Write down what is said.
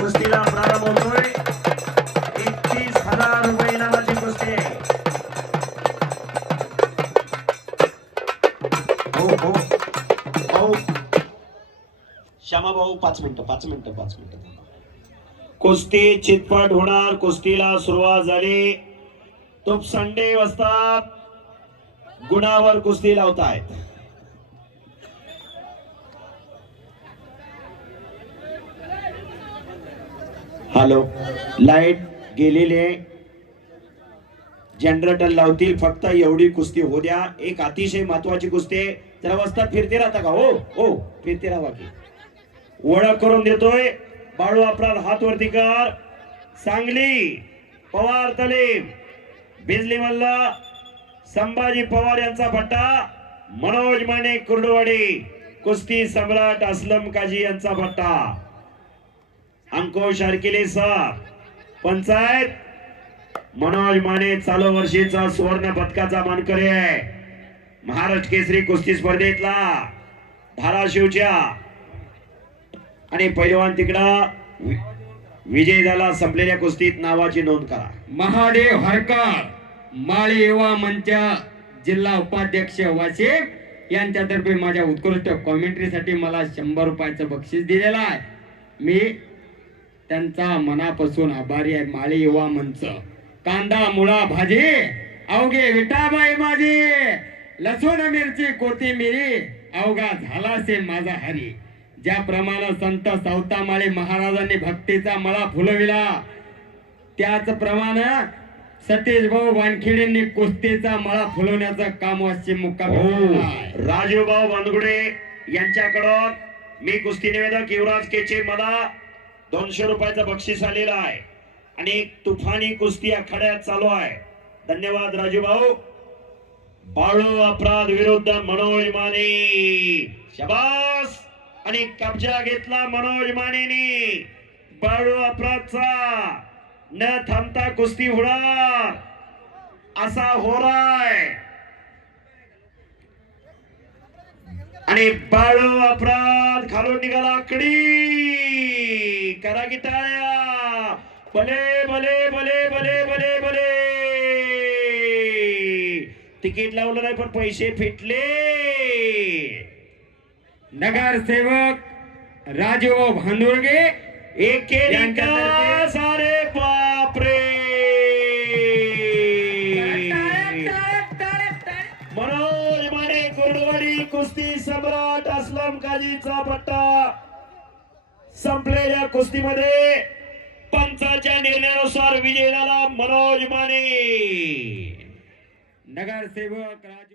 कुस्तीला प्रारंभ होतोय. एकतीस हजार रुपये इनामाची कुस्ती. आहे. हो हो. श्यामा भाऊ पाच मिनिटं पाच मिनिटं पाच मिनिटं. कुस्ती चितपट होणार कुस्तीला सुरुवात झाली. तोप संडे वस्तात गुणावर कुस्ती लावतायत. हॅलो. लाइट गेलेले जनरेटर लावतील फक्त एवढी कुस्ती हो द्या. एक अतिशय महत्वाची कुस्ती आहे. जरा वस्तात फिरते राहता का? हो हो फिरते राहा की ओळख करून देतोय. बाळू अपराध हात वरती कर. सांगली पवार तलीम बिजली मल्ला संभाजी पवार यांचा भट्टा मनोज माने कुर्डवाडी कुस्ती सम्राट असलम काजी यांचा भट्टा अंकुश अरकिले सर पंचायत मनोज माने चालू वर्षीचा सुवर्ण पदकाचा मानकरी आहे। महाराष्ट्र केसरी कुस्ती स्पर्धेतला धाराशिवच्या आणि पैलवान तिकडं विजय झाला संपलेल्या कुस्तीत नावाची नोंद करा। महादेव हरकर माळी युवा मंच जिल्हा उपाध्यक्ष वाशिम यांच्यातर्फे माझ्या उत्कृष्ट कॉमेंट्रीसाठी मला शंभर रुपयाचं बक्षीस दिलेलं आहे. मी त्यांचा मनापासून आभारी आहे माळी युवा मंच कांदा मुळा भाजी अवघे विटाबाई माझी लसूण मिरची कोथिंबिरी अवघा झाला से माझा हरी ज्याप्रमाणे संत सावतामाळी महाराजांनी भक्तीचा मळा फुलविला त्याचप्रमाणे सतीश भाऊ वानखेडेंनी कुस्तीचा मळा फुलवण्याचं काम वाशिम मुक्कामी हो. राजूभाऊ बांदगुडे यांच्याकडून मी कुस्ती निवेदक युवराज केचे मला दोनशे रुपयाचं बक्षीस आलेलं आहे. आणि एक तुफानी कुस्ती आखाड्यात चालू आहे. धन्यवाद राजू भाऊ. बाळू अपराध विरुद्ध मनोज माने. शबास! आणि कब्जा घेतला मनोज मानेने. बाळू अपराधचा. न थांबता कुस्ती होणार. असा होराय. आणि बाळू अपराध खालून निघाला आकडी. करा की टाळ्या भले भले भले भले भले भले तिकीट लावलं नाही पण पैसे फिटले. नगरसेवक राजू भांदुर्गे एक सारे बापरे. मनोज माने कुर्डवाडी कुस्ती सम्राट असलम काजीचा पट्टा. संपलेल्या कुस्तीमध्ये पंचाच्या निर्णयानुसार विजय झाला मनोज माने. नगरसेवक राजू